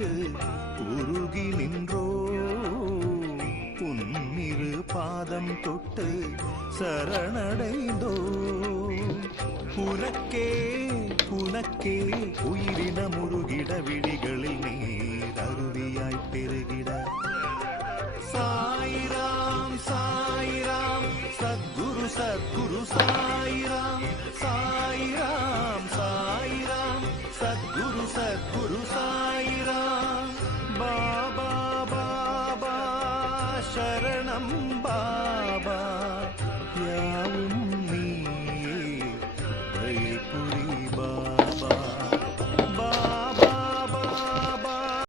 கேட்டு உருகி நின்றோ உன்னிரு பாதம் தொட்டு சரணடைந்தோ உனக்கே உனக்கே உயிரின முருகிட விழிகளில் நீர் அருவியாய் பெருகிட சாயிராம் சாயிராம் சத்குரு சத்குரு சாயிராம் சாயிராம் சாயிராம் சத்குரு சத்குரு சாயிராம் பாபா பாபா சரணம் பாபா